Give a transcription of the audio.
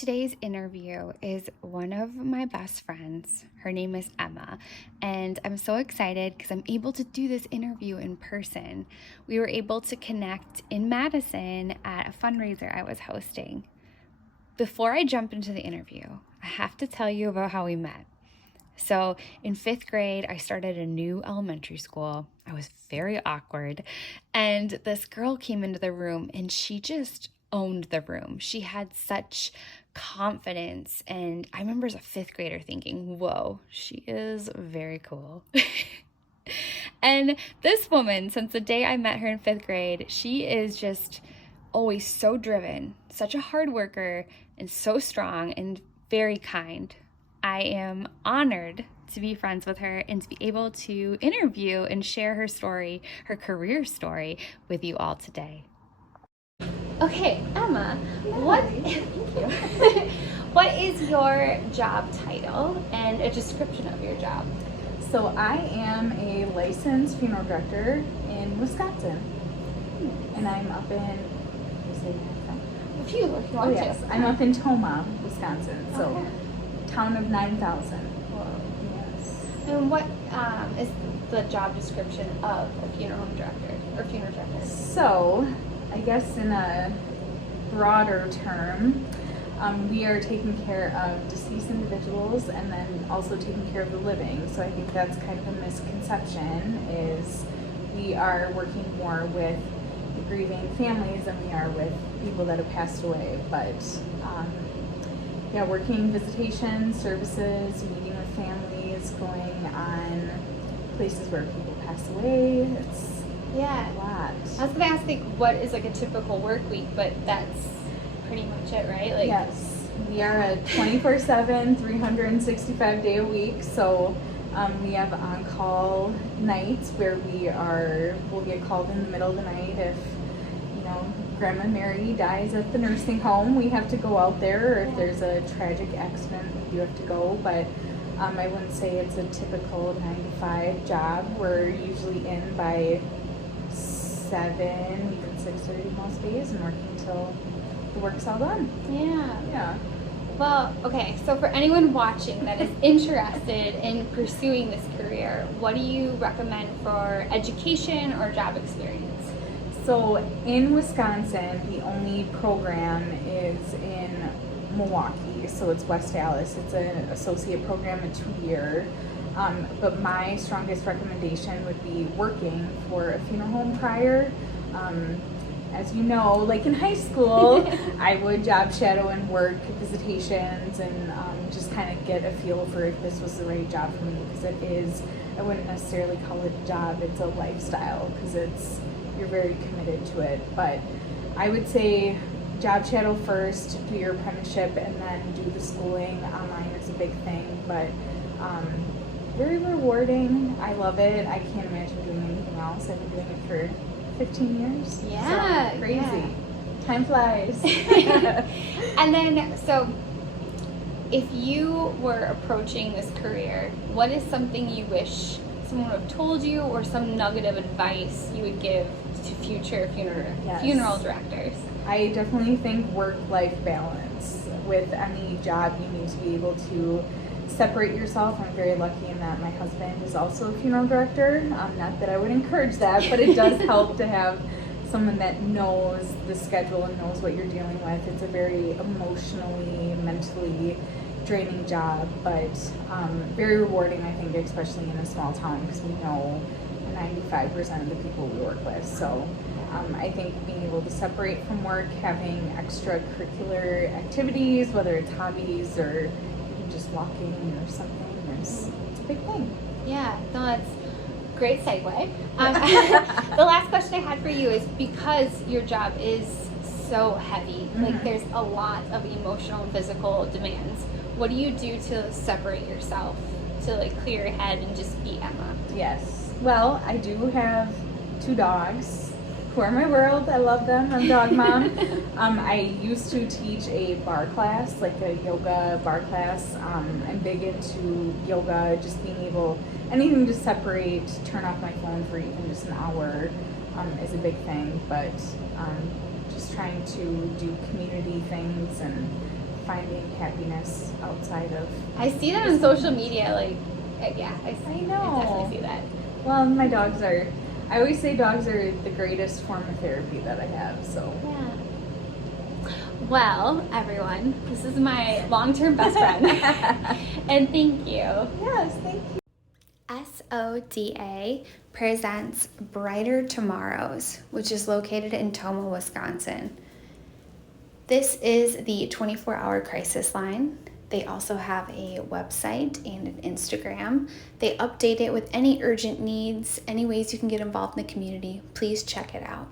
today's interview is one of my best friends. Her name is Emma, and I'm so excited because I'm able to do this interview in person. We were able to connect in Madison at a fundraiser I was hosting. Before I jump into the interview, I have to tell you about how we met. So in 5th grade, I started a new elementary school. I was very awkward, and this girl came into the room and she just owned the room. She had such confidence, and I remember as a 5th grader thinking, whoa, she is very cool. And this woman, since the day I met her in 5th grade, she is just always so driven, such a hard worker, and so strong and very kind. I am honored to be friends with her and to be able to interview and share her story, her career story, with you all today. Okay, Emma, what is your job title and a description of your job? So I am a licensed funeral director in Wisconsin, and I'm up in. If you want to. I'm up in Toma, Wisconsin. So. Okay. Town of 9,000. Yes. And what is the job description of a funeral home director or funeral director? So, I guess in a broader term, we are taking care of deceased individuals and then also taking care of the living. So I think that's kind of a misconception, is we are working more with the grieving families than we are with people that have passed away. But working visitation services, meeting with families, going on places where people pass away. It's a lot. I was gonna ask, what is a typical work week, but that's pretty much it, right? Yes, we are a 24/7, 365-day a week. So we have on-call nights where we'll get called in the middle of the night if Grandma Mary dies at the nursing home. We have to go out there, or if there's a tragic accident, we do have to go. But I wouldn't say it's a typical 9-to-5 job. We're usually in by 7, even 6:30 most days, and working until the work's all done. Yeah. Well, okay, so for anyone watching that is interested in pursuing this career, what do you recommend for education or job experience? So in Wisconsin, the only program is in Milwaukee, so it's West Dallas. It's an associate program, a 2-year. But my strongest recommendation would be working for a funeral home prior. As you know, in high school, I would job shadow and work visitations and just kind of get a feel for if this was the right job for me, because I wouldn't necessarily call it a job, it's a lifestyle, because you're very committed to it. But I would say job shadow first, do your apprenticeship, and then do the schooling. Online is a big thing, but very rewarding. I love it. I can't imagine doing anything else. I've been doing it for 15 years. Yeah. So crazy. Yeah. Time flies. And then, so if you were approaching this career, what is something you wish someone would have told you, or some nugget of advice you would give to future funeral directors? I definitely think work-life balance. With any job, you need to be able to separate yourself. I'm very lucky in that my husband is also a funeral director. Not that I would encourage that, but it does help to have someone that knows the schedule and knows what you're dealing with. It's a very emotionally, mentally draining job, but very rewarding, I think, especially in a small town, because we know 95% of the people we work with. So I think being able to separate from work, having extracurricular activities, whether it's hobbies or even just walking or something, it's a big thing. Yeah, no, that's a great segue. The last question I had for you is, because your job is so heavy, there's a lot of emotional and physical demands, what do you do to separate yourself, to clear your head and just be Emma? Yes. Well, I do have 2 dogs who are my world. I love them. I'm dog mom. I used to teach a bar class, a yoga bar class. I'm big into yoga, just being able, anything to separate, turn off my phone for even just an hour is a big thing. But just trying to do community things and finding happiness outside of. I see that on social media, like, yeah, I know. definitely see that. Well, my dogs are, I always say dogs are the greatest form of therapy that I have, so. Yeah. Well, everyone, this is my long-term best friend. And thank you. Yes, thank you. S.O.D.A. presents Brighter Tomorrows, which is located in Tomah, Wisconsin. This is the 24-hour crisis line. They also have a website and an Instagram. They update it with any urgent needs, any ways you can get involved in the community. Please check it out.